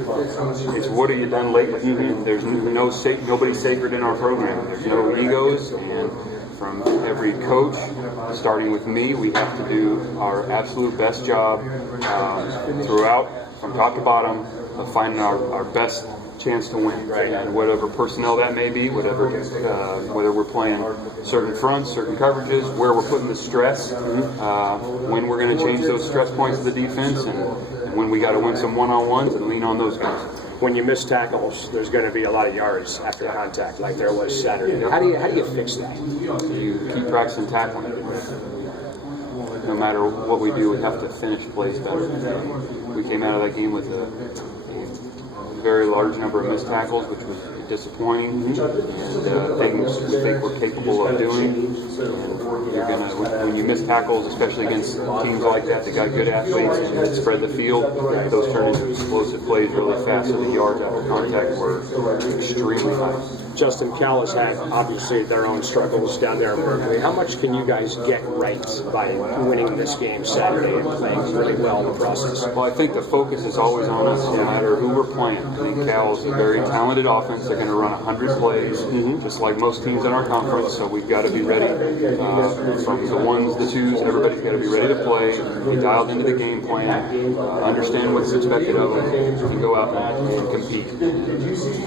it's what have you done lately? And there's nobody sacred in our program. There's no egos, and from every coach, starting with me, we have to do our absolute best job throughout, from top to bottom, of finding our best chance to win. Right. And whatever personnel that may be, whether we're playing certain fronts, certain coverages, where we're putting the stress, when we're going to change those stress points of the defense, and when we got to win some one-on-ones and lean on those guys. When you miss tackles, there's going to be a lot of yards after contact, like there was Saturday. How do you fix that? You keep practicing tackling. No matter what we do, we have to finish plays better. We came out of that game with a very large number of missed tackles, which was disappointing, and things we think we're capable of doing. And when you miss tackles, especially against teams like that got good athletes and spread the field, those turn into explosive plays really fast, so the yards after contact were extremely high. Justin, Cal has had, obviously, their own struggles down there in Berkeley. How much can you guys get right by winning this game Saturday and playing really well in the process? Well, I think the focus is always on us, no matter who we're playing. I think Cal's a very talented offense. They're going to run 100 plays, just like most teams in our conference, so we've got to be ready. From the ones, the twos, everybody's got to be ready to play, be dialed into the game plan, understand what's expected of them, and go out and compete.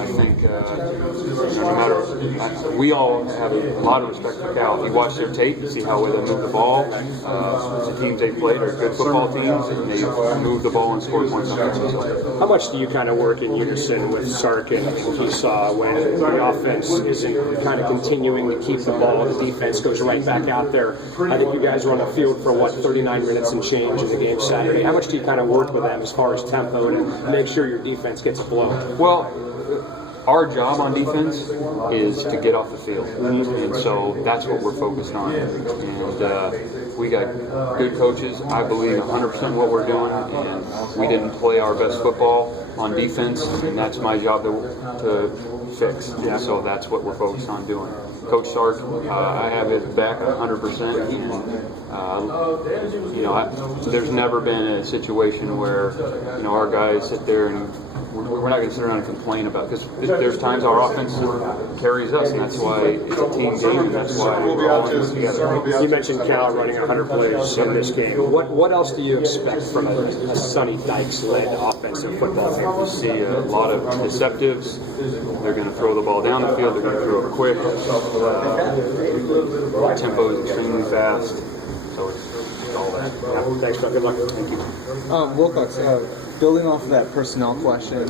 I think no matter, we all have a lot of respect for Cal. If you watch their tape, you see how well they move the ball. The teams they played are good football teams, and they move the ball and score points on them. How much do you kind of work in unison with Sark and Esau when the offense isn't kind of continuing to keep the ball, the defense goes right back out there? I think you guys were on the field for, 39 minutes and change in the game Saturday. How much do you kind of work with them as far as tempo to make sure your defense gets a blow? Well, our job on defense is to get off the field, and so that's what we're focused on. And we got good coaches. I believe 100% what we're doing, and we didn't play our best football on defense, and that's my job to fix. Yeah. So that's what we're focused on doing. Coach Sark, I have his back 100%, and there's never been a situation where our guys sit there and we're not going to sit around and complain about, because there's times our offense carries us, and that's why it's a team game, and that's why we're all in this together. You mentioned Cal running 100 plays in this game. What else do you expect from a Sonny Dykes-led offensive football team? We see a lot of deceptives. They're going to throw the ball down the field. They're going to throw it quick. Tempo is extremely fast. So it's all that. Yeah. Thanks, bro. Good luck. Thank you. Wilcox, building off of that personnel question,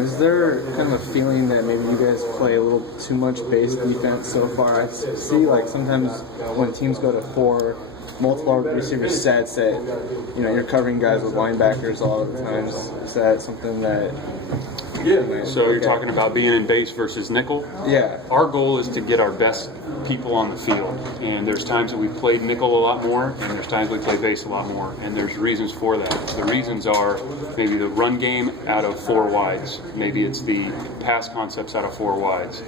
is there kind of a feeling that maybe you guys play a little too much base defense so far? I see, sometimes when teams go to 4 multiple receiver sets that, you're covering guys with linebackers a lot of the times. Is that something that... Yeah. So you're talking about being in base versus nickel? Yeah. Our goal is to get our best people on the field, and there's times that we've played nickel a lot more, and there's times we play base a lot more, and there's reasons for that. The reasons are maybe the run game out of 4 wides, maybe it's the pass concepts out of 4 wides.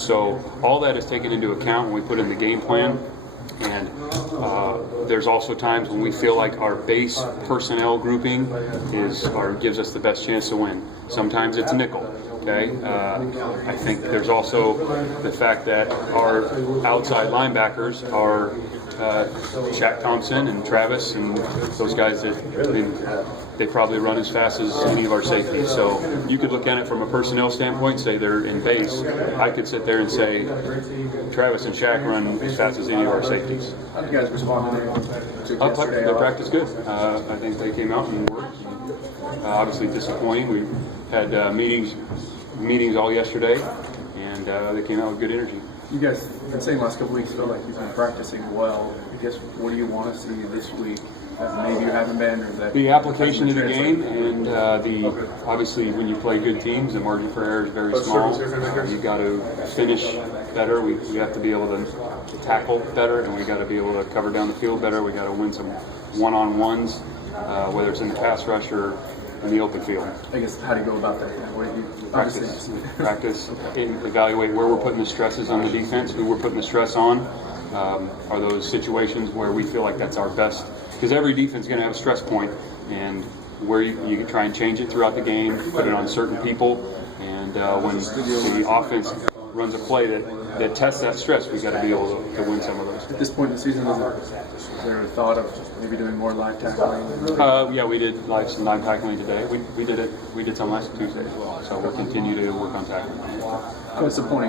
So all that is taken into account when we put in the game plan. And there's also times when we feel like our base personnel grouping gives us the best chance to win. Sometimes it's nickel. Okay, I think there's also the fact that our outside linebackers are Shaq Thompson and Travis, and those guys they probably run as fast as any of our safeties. So you could look at it from a personnel standpoint, say they're in base. I could sit there and say Travis and Shaq run as fast as any of our safeties. How did you guys respond to yesterday? Their practice good. I think they came out and worked. Obviously disappointing. We had meetings all yesterday, and they came out with good energy. You guys been saying last couple weeks feel like you've been practicing well. I guess what do you want to see this week? Maybe you haven't been, or is that the application of the game, and obviously when you play good teams, the margin for error is very small. You got to finish better. We have to be able to tackle better, and we got to be able to cover down the field better. We got to win some one-on-ones, whether it's in the pass rush or in the open field. I guess how do you go about that? What do you practice, evaluate where we're putting the stresses on the defense, who we're putting the stress on. Are those situations where we feel like that's our best? Because every defense is going to have a stress point, and where you can try and change it throughout the game, put it on certain people, and when the offense runs a play that tests that stress, we got to be able to win some of those. At this point in the season, is there a thought of maybe doing more live tackling? Yeah, we did some live tackling today. We did it. We did some last Tuesday as well. So we'll continue to work on tackling. Disappointing.